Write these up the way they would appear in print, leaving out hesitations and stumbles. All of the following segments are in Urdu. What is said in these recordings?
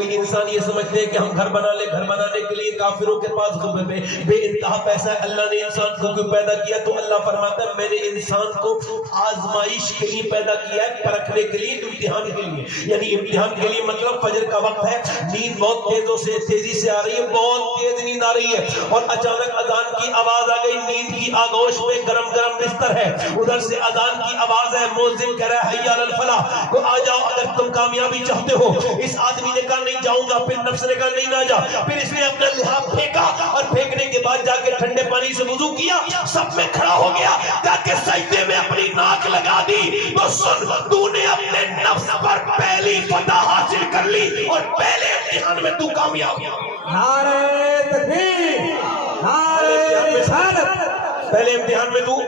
کوئی انسان یہ سمجھتے ہیں کہ ہم گھر بنا لیں، گھر بنانے کے لیے کافروں کے پاس بے انتہا پیسہ ہے، اللہ نے انسان کو کیوں پیدا کیا؟ تو اللہ فرماتا ہے میں نے انسان کو آزمائش کے لیے پیدا کیا ہے، پرکھنے کے لیے، امتحان کے لیے۔ یعنی امتحان کے لیے مطلب فجر کا وقت ہے، نیند بہت تیزی سے آ رہی ہے، بہت تیز نیند آ رہی ہے، اور اچانک اذان کی آواز آ گئی، نیند کی آغوش میں گرم گرم بستر ہے، ادھر سے اذان کی آواز ہے، مؤذن کہہ رہا ہے حی علی الفلاح، تو آ جاؤ اگر تم کامیابی چاہتے ہو۔ اس آدمی نے کہا نہیں جاؤں گا، پھر نفس نے کہا نہیں نہ جا، پھر اس نے اپنا لحاف پھینکا، اور پھینکنے کے بعد جا کے ٹھنڈے پانی سے وضو کیا، سب میں کھڑا ہو گیا، جا کے سجدے میں اپنی ناک لگا دی۔ تو سن، تو نے اپنے نفس پر پہلی فتح حاصل کر لی، اور پہلے امتحان میں تو کامیاب ہوا۔ نعرہ تکبیر، نعرہ رسالت۔ پہلے امتحان میں تو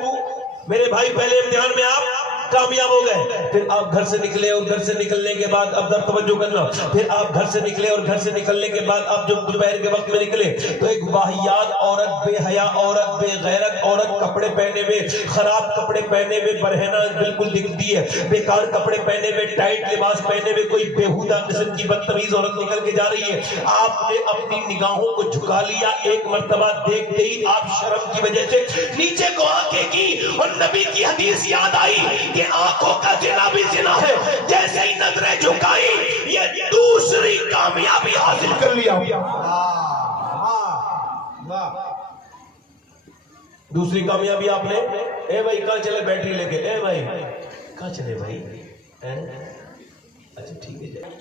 میرے بھائی، پہلے امتحان میں آپ کامیاب ہو گئے، پھر آپ گھر سے نکلے، اور گھر سے نکلنے کے بعد اب ذرا توجہ کرنا، پھر آپ گھر سے نکلے، اور گھر سے نکلنے کے بعد آپ جب دوپہر کے وقت میں نکلے تو ایک واہیات عورت، بے حیا عورت، بے غیرت عورت، کپڑے پہنے ہوئے، خراب کپڑے پہنے ہوئے، برہنہ بالکل دکھتی ہے، بیکار کپڑے پہنے ہوئے، ٹائٹ لباس پہنے ہوئے، کوئی بےہودہ قسم کی بدتمیز عورت نکل کے جا رہی ہے۔ آپ نے اپنی نگاہوں کو جھکا لیا، ایک مرتبہ دیکھتے ہی آپ شرم کی وجہ سے نیچے کو آنکھیں کی، اور نبی کی حدیث یاد آئی کہ آنکھوں کا زنا بھی زنا ہے، جیسے ہی نظریں جھکائی یہ دوسری کامیابی حاصل کر لیا۔ دوسری کامیابی آپ نے، اے بھائی کہاں چلے بیٹری لے کے، اے بھائی کہاں چلے بھائی، اچھا ٹھیک ہے جائے،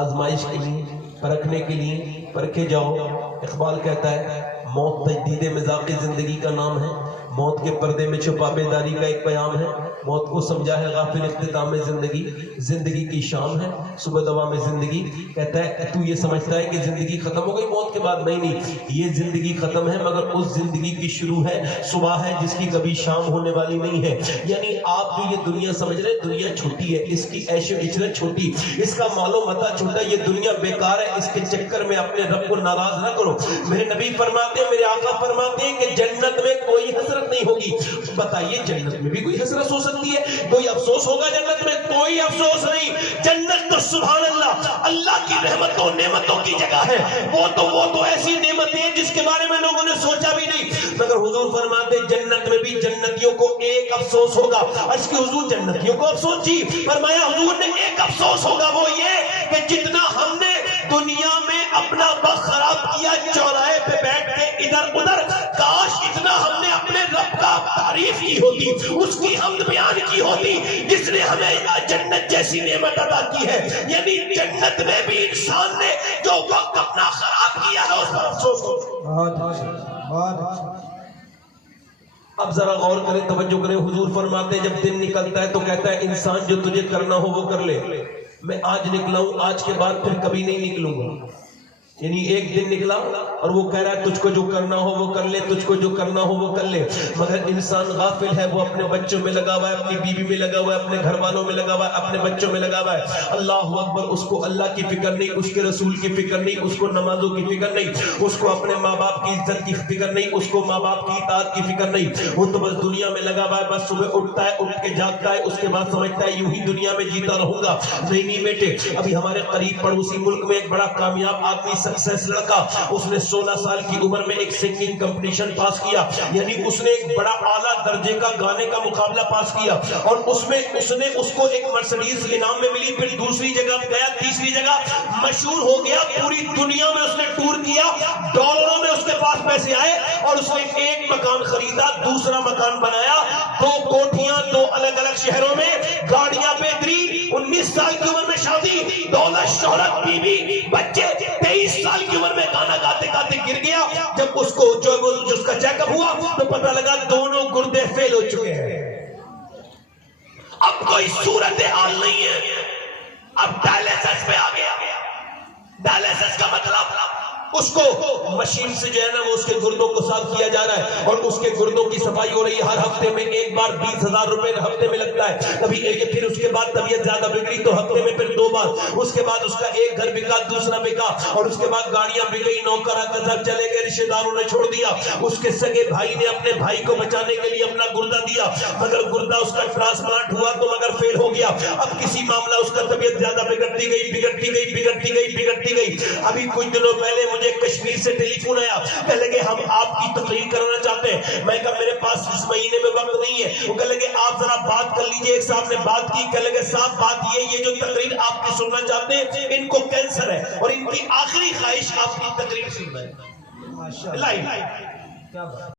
آزمائش کے لیے، پرکھنے کے لیے پرکھے جاؤ۔ اقبال کہتا ہے موت تجدید مذاق زندگی کا نام ہے، موت کے پردے میں چھپا بیداری کا ایک پیام ہے، موت کو سمجھا ہے غافل اختتام زندگی، زندگی کی شام ہے صبح دوا میں زندگی۔ کہتا ہے تو یہ سمجھتا ہے کہ زندگی ختم ہو گئی موت کے بعد؟ نہیں، یہ زندگی ختم ہے مگر اس زندگی کی شروع ہے، صبح ہے جس کی کبھی شام ہونے والی نہیں ہے۔ یعنی آپ جو یہ دنیا سمجھ رہے، دنیا چھوٹی ہے، اس کی عیش و عشرت چھوٹی، اس کا مال و متاع چھوٹا، یہ دنیا بیکار ہے، اس کے چکر میں اپنے رب کو ناراض نہ کرو۔ میرے نبی فرماتے ہیں، میرے آقا فرماتے ہیں کہ جنت میں کوئی حسرت نہیں ہوگی۔ بتائیے جنت میں بھی کوئی حسرت ہو سکتی ہے؟ کوئی افسوس ہوگا جنت میں؟ کوئی افسوس نہیں۔ جنت تو سبحان اللہ اللہ کی رحمتوں نعمتوں کی جگہ ہے، وہ تو ایسی نعمتیں ہیں جس کے بارے میں لوگوں نے سوچا بھی نہیں، مگر حضور فرماتے ہیں جنت میں بھی جنتیوں کو ایک افسوس ہوگا۔ عرض کی حضور جنتیوں کو افسوس؟ جی، فرمایا حضور نے ایک افسوس ہوگا، وہ یہ کہ جتنا ہم نے دنیا میں اپنا وقت خراب کیا چوراہے پہ بیٹھ کے ادھر ادھر، کاش اتنا ہم نے اپنے رب کا تعریف کی ہوتی، اس کی حمد بیان کی ہوتی جس نے ہمیں جنت جیسی نعمت عطا کی ہے۔ یعنی جنت میں بھی انسان نے جو وقت اپنا خراب کیا ہے اس پر افسوس ہو۔ اب ذرا غور کریں، توجہ کریں، حضور فرماتے ہیں جب دن نکلتا ہے تو کہتا ہے انسان جو تجھے کرنا ہو وہ کر لے، میں آج نکلا ہوں، آج کے بعد پھر کبھی نہیں نکلوں گا۔ یعنی ایک دن نکلا اور وہ کہہ رہا ہے تجھ کو جو کرنا ہو وہ کر لے، تجھ کو جو کرنا ہو وہ کر لے، مگر انسان غافل ہے، وہ اپنے بچوں میں لگا ہوا ہے، اپنی بیوی میں لگا ہوا ہے، اپنے گھر والوں میں لگا ہوا ہے، اپنے بچوں میں لگا ہوا ہے۔ اللہ اکبر، اس کو اللہ کی فکر نہیں، اس کے رسول کی فکر نہیں، اس کو نمازوں کی فکر نہیں، اس کو اپنے ماں باپ کی عزت کی فکر نہیں، اس کو ماں باپ کی اطاعت کی فکر نہیں، وہ تو بس دنیا میں لگا ہوا ہے، بس صبح اٹھتا ہے، اٹھ کے جاگتا ہے، اس کے بعد سمجھتا ہے یوں ہی دنیا میں جیتا رہوں گا۔ نہیں بیٹے، ابھی ہمارے قریب پڑوسی ملک میں ایک بڑا کامیاب آدمی، سکسیس لڑکا، اس نے 16 سال کی عمر میں ایک سنگنگ کمپٹیشن پاس کیا، یعنی اس نے ایک بڑا اعلیٰ درجے کا گانے کا مقابلہ پاس کیا، اور اس نے اس کو ایک مرسڈیز انعام میں ملی، پھر دوسری جگہ گیا، تیسری جگہ مشہور ہو گیا، پوری دنیا میں اس نے ٹور کیا، ڈالروں میں اس کے پاس پیسے آئے، اور اس نے ایک مکان خریدا، دوسرا مکان بنایا، 2 کوٹھیاں 2 الگ الگ شہروں میں، گاڑیاں بہتری، 19 سال کی عمر میں شادی، دولت شہرت بیوی بچے، 23 سال کی عمر میں گانا گاتے گاتے گر گیا۔ جب اس کو جو اس کا چیک اپ ہوا تو پتہ لگا دونوں گردے فیل ہو چکے ہیں۔ اب کوئی صورتحال نہیں ہے، اب ڈائلیسس پہ آ گیا۔ ڈائلیسس کا مطلب اس کو مشین سے جو ہے نا وہ اس کے گردوں کو صاف کیا جا رہا ہے اور اس کے گردوں کی صفائی ہو رہی ہے. ہر ہفتے میں ایک بار 20,000 روپے ہفتے میں لگتا ہے. کبھی پھر اس کے بعد طبیعت زیادہ بگڑی تو ہفتے میں پھر 2 بار. اس کے بعد اس کا ایک گھر بکا دوسرا بکا اور اس کے بعد گاڑیاں بگئی, نوکر سب چلے گئے, رشتے داروں نے چھوڑ دیا. اس کے سگے بھائی نے اپنے بھائی کو بچانے کے لیے اپنا گردہ دیا مگر گردہ اس کا ٹرانسپلانٹ ہوا تو مگر فیل ہو گیا. اب کسی معاملہ اس کا طبیعت زیادہ بگڑتی گئی. ابھی کچھ دنوں پہلے مجھے کشمیر سے ٹیلی فون آیا, کہنے لگے ہم آپ کی تقریر کرانا چاہتے ہیں. میں کہا میرے پاس اس مہینے میں وقت نہیں ہے. وہ کہنے لگے آپ ذرا بات کر لیجئے. ایک صاحب نے بات کی, کہنے لگے صاحب بات یہ جو تقریر آپ کی سننا چاہتے ہیں ان کو کینسر ہے اور ان کی آخری خواہش آپ کی تقریر سننا ہے.